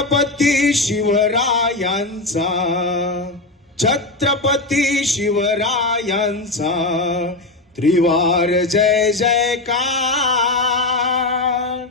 छत्रपती शिवरायांचा, छत्रपती शिवरायांचा त्रिवार जय जयकार,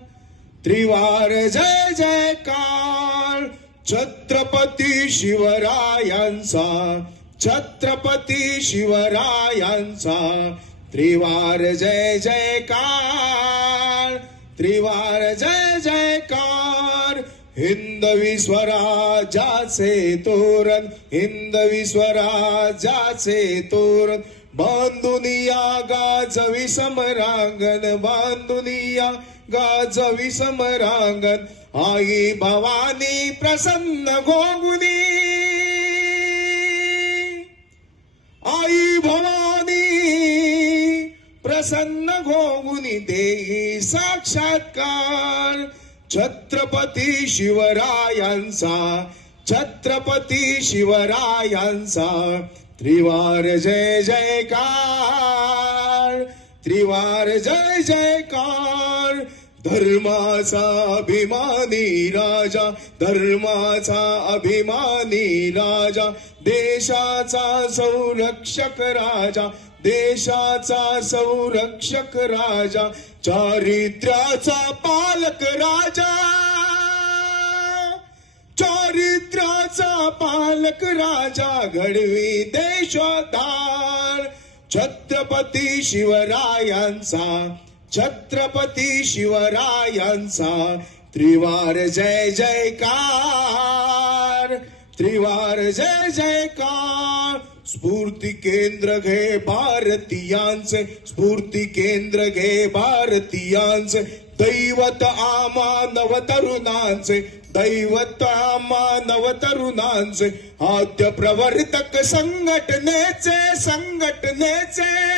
त्रिवार जय जयकार. छत्रपती शिवरायांचा, छत्रपती शिवरायांचा त्रिवार जय जयकार, त्रिवार जय जयकार. हिंदवी स्वराज्याचे तोरण, हिंदवी स्वराज्याचे तोरण बांधुनिया गाजवी समरांगण, बांधुनिया गाजवी समरांगण. आई भवानी प्रसन्न घोंगुनी, आई भवानी प्रसन्न घोंगुनी देई साक्षात्कार. छत्रपती शिवरायांचा, छत्रपती शिवरायांचा त्रिवार जय जयकार, त्रिवार जय जयकार. धर्माचा अभिमानी राजा, धर्माचा अभिमानी राजा, देशाचा संरक्षक राजा, देशाचा संरक्षक राजा, चारित्र्याचा पालक राजा, चारित्र्याचा पालक राजा घडवी देशोद्धार. छत्रपती शिवरायांचा, छत्रपती शिवरायांचा त्रिवार जय जयकार, त्रिवार जय जयकार. स्फूर्ती केंद्र घे भारतीयांचे, स्फूर्ती केंद्र घे भारतीयांचे. दैवत आम्हा नवतरुणांचे, दैवत आम्हा नवतरुणांचे. आद्य प्रवर्तक संघटनेचे, संघटनेचे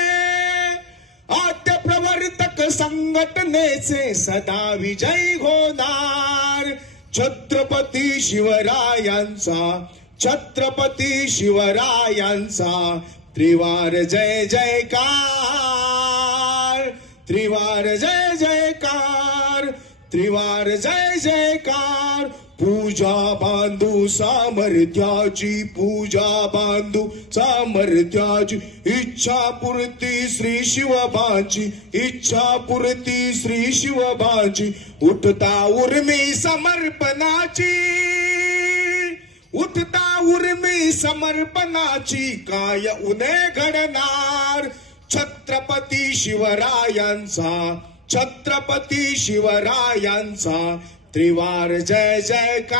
आद्य प्रवर्तक संघटनेचे सदा विजय होणार. छत्रपती शिवरायांचा, छत्रपती शिवरायांचा त्रिवार जय जयकार, त्रिवार जय जयकार, त्रिवार जय जयकार. पूजा बांधू सामर्थ्याची, पूजा बांधू सामर्थ्याची. इच्छा पूर्ती श्री शिवबाची, इच्छा पूर्ती श्री शिवबाची. उठता उर्मी समर्पणाची, उठता उर्मी समर्पणाची. काय उन्हे घडणार. छत्रपती शिवरायांचा, छत्रपती शिवरायांचा त्रिवार जय जयकार.